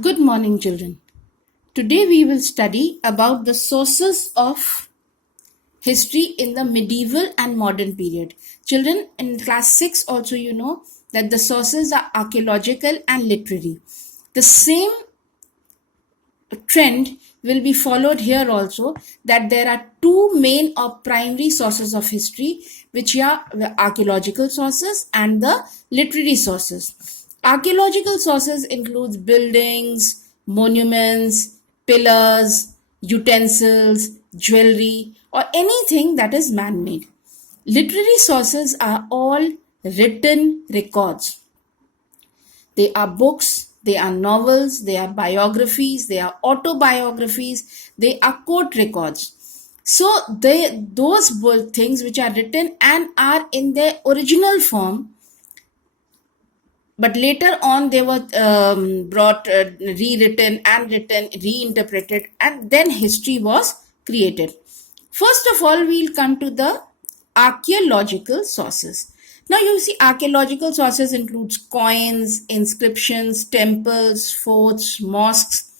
Good morning, children. Today we will study about the sources of history in the medieval and modern period. Children, in class 6 also you know that the sources are archaeological and literary. The same trend will be followed here also, that there are two main or primary sources of history, which are the archaeological sources and the literary sources. Archaeological sources includes buildings, monuments, pillars, utensils, jewelry, or anything that is man-made. Literary sources are all written records. They are books, they are novels, they are biographies, they are autobiographies, they are court records. So those things which are written and are in their original form, but later on they were brought, rewritten and written, reinterpreted, and then history was created. First of all, we'll come to the archaeological sources. Now you see, archaeological sources includes coins, inscriptions, temples, forts, mosques,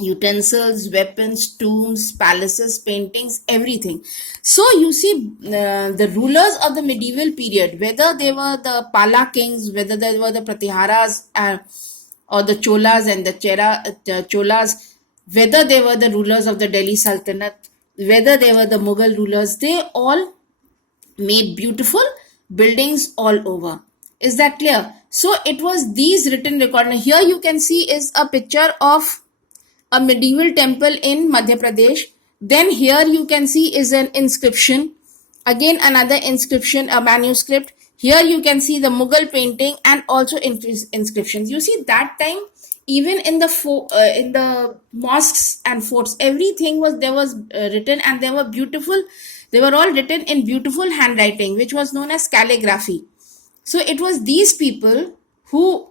utensils, weapons, tombs, palaces, paintings, everything. So you see, the rulers of the medieval period, whether they were the Pala kings, whether they were the Pratiharas, or the Cholas and the Cholas, whether they were the rulers of the Delhi Sultanate, whether they were the Mughal rulers, they all made beautiful buildings all over. Is that clear? So it was these written record. Now here you can see is a picture of a medieval temple in Madhya Pradesh. Then here you can see is an inscription. Again another inscription, a manuscript. Here you can see the Mughal painting and also inscriptions. You see, that time even in the mosques and forts, everything was written, and they were beautiful. They were all written in beautiful handwriting, which was known as calligraphy. So it was these people who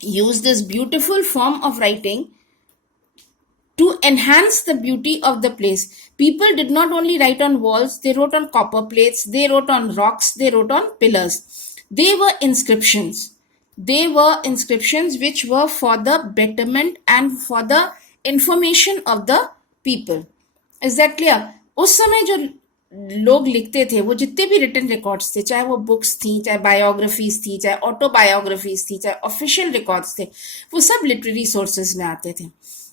used this beautiful form of writing to enhance the beauty of the place. People did not only write on walls, they wrote on copper plates, they wrote on rocks, they wrote on pillars. They were inscriptions. They were inscriptions which were for the betterment and for the information of the people. Is that clear? उस समय जो लोग लिखते थे, वो जितने भी written records थे, चाहे वो बुक्स थी, चाहे बायोग्राफीज थी, चाहे ऑटोबायोग्राफीज थी, चाहे ऑफिशियल रिकॉर्ड्स थे, वो सब लिटरेरी सोर्सेज में आते थे.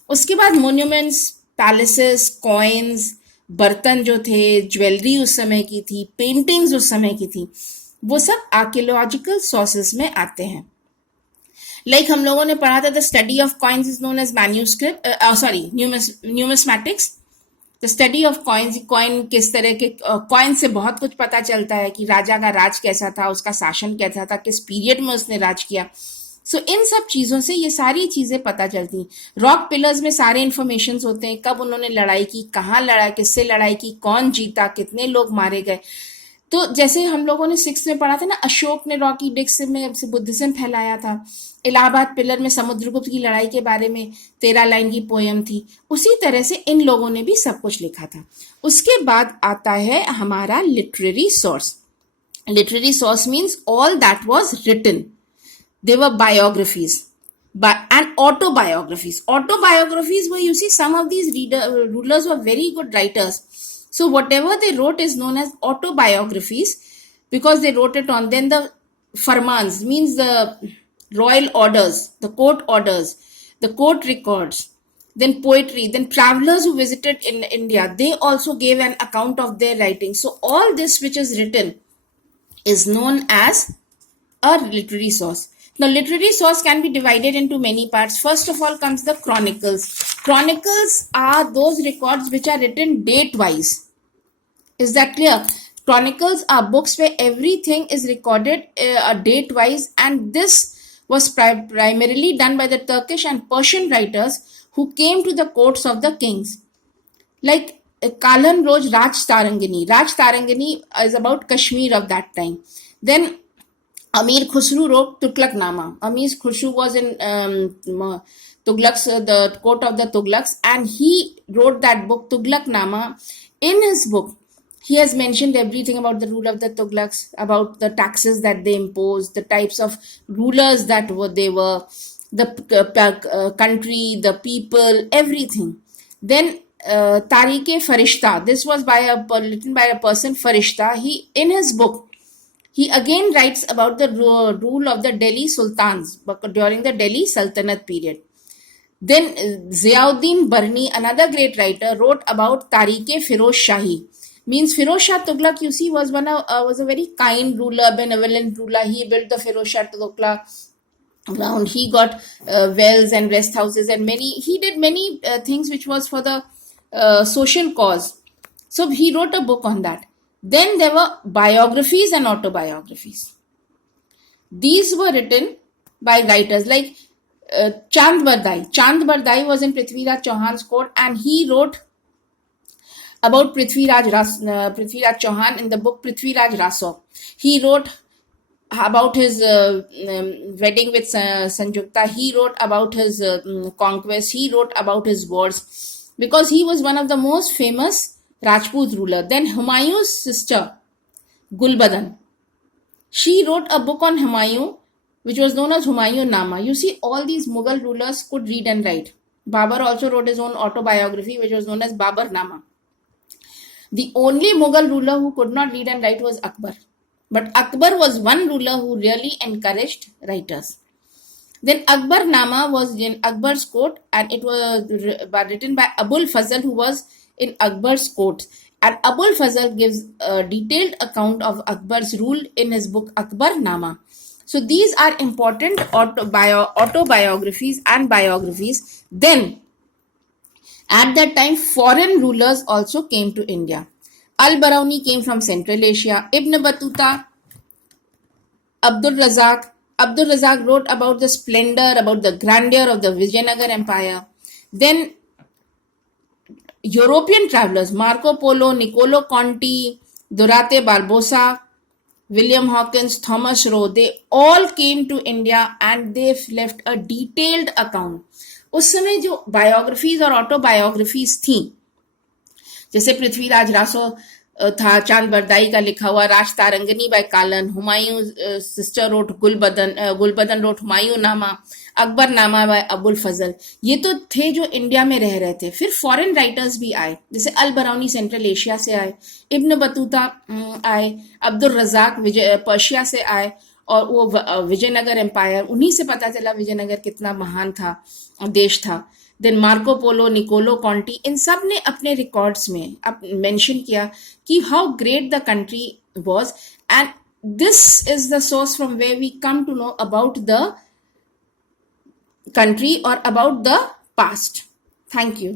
उसके बाद मोन्यूमेंट्स, पैलेसेस, कॉइन्स, बर्तन जो थे, ज्वेलरी उस समय की थी, पेंटिंग्स उस समय की थी, वो सब आर्कियोलॉजिकल सोर्सेज में आते हैं. लाइक हम लोगों ने पढ़ा था, the study of coins is known as manuscript, sorry, numismatics. The study of coins, coin किस तरह के, कॉइन से बहुत कुछ पता चलता है कि राजा का राज कैसा था, उसका शासन कैसा था, किस पीरियड में उसने राज किया. सो इन सब चीज़ों से ये सारी चीज़ें पता चलती. रॉक पिलर्स में सारे इन्फॉर्मेशन होते हैं, कब उन्होंने लड़ाई की, कहाँ लड़ा, किससे लड़ाई की, कौन जीता, कितने लोग मारे गए. तो जैसे हम लोगों ने 6 में पढ़ा था ना, अशोक ने रॉकी डिस्क में से बुद्धिज्म फैलाया था. इलाहाबाद पिलर में समुद्रगुप्त की लड़ाई के बारे में 13 लाइन की पोयम थी. उसी तरह से इन लोगों ने भी सब कुछ लिखा था. उसके बाद आता है हमारा literary source. Literary source means all that was written. They were biographies and autobiographies. Autobiographies were, you see, some of these rulers were very good writers. So whatever they wrote is known as autobiographies, because they wrote it on. Then the farmans means the royal orders, the court orders, the court records, then poetry, then travelers who visited in India, they also gave an account of their writing. So all this which is written is known as a literary source. Now, literary source can be divided into many parts. First of all comes the chronicles. Chronicles are those records which are written date-wise. Is that clear? Chronicles are books where everything is recorded date-wise, and this was primarily done by the Turkish and Persian writers who came to the courts of the kings. Like Kalan wrote Raj Tarangani. Raj Tarangani is about Kashmir of that time. Then Amir Khusru wrote Tughlaqnama. Amir Khusru was in Tughlaq's, the court of the Tughlaqs, and he wrote that book Tughlaqnama. In his book, he has mentioned everything about the rule of the Tughlaqs, about the taxes that they imposed, the types of rulers that they were, the country, the people, everything. Then Tariq Farishta, this was written by a person, Farishta. He, in his book, he again writes about the rule of the Delhi Sultans during the Delhi Sultanate period. Then Ziauddin Barni, another great writer, wrote about Tariq Firoz Shahi. Means Firoz Shah Tughlaq, you see, was was a very kind ruler, benevolent ruler. He built the Firoz Shah Tughlaq ground. He got wells and rest houses, and he did many things which was for the social cause. So he wrote a book on that. Then there were biographies and autobiographies. These were written by writers like Chand Bardai. Chand Bardai was in Prithviraj Chauhan's court, and he wrote about Prithviraj Chauhan in the book Prithviraj Raso. He wrote about his wedding with Sanjukta. He wrote about his conquest. He wrote about his wars, because he was one of the most famous Rajput ruler. Then Humayun's sister, Gulbadan, she wrote a book on Humayun, which was known as Humayun Nama. You see, all these Mughal rulers could read and write. Babur also wrote his own autobiography, which was known as Babur Nama. The only Mughal ruler who could not read and write was Akbar. But Akbar was one ruler who really encouraged writers. Then Akbar Nama was in Akbar's court, and it was written by Abul Fazl, who was in Akbar's court. And Abul Fazl gives a detailed account of Akbar's rule in his book Akbar Nama. So these are important autobiographies and biographies. Then, at that time, foreign rulers also came to India. Al-Barauni came from Central Asia. Ibn Battuta, Abdul Razak. Abdul Razak wrote about the splendor, about the grandeur of the Vijayanagar Empire. Then European travelers, Marco Polo, Niccolo Conti, Durate Barbosa, William Hawkins, Thomas Roe, they all came to India and they left a detailed account. उस समय जो biographies और autobiographies थी, जैसे पृथ्वीराज रासो था, चांद बरदाई का लिखा हुआ Rajatarangini by Kalhan, Humayun sister wrote Gulbadan wrote Humayun Nama, Akbar नामा बाय अबुल फजल, ये तो थे जो इंडिया में रह रहे थे. फिर फॉरेन राइटर्स भी आए, जैसे अल बरौनी सेंट्रल एशिया से आए, इब्न बतूता आए, अब्दुल रजाक पर्शिया से आए, और वो विजयनगर एम्पायर, उन्हीं से पता चला विजयनगर कितना महान था, देश था. Then Marco Polo, Nicolo Conti, इन सब ने अपने रिकॉर्ड्स में मेंशन किया कि how great the country was, and this is the source from where we come to know about the country or about the past. Thank you.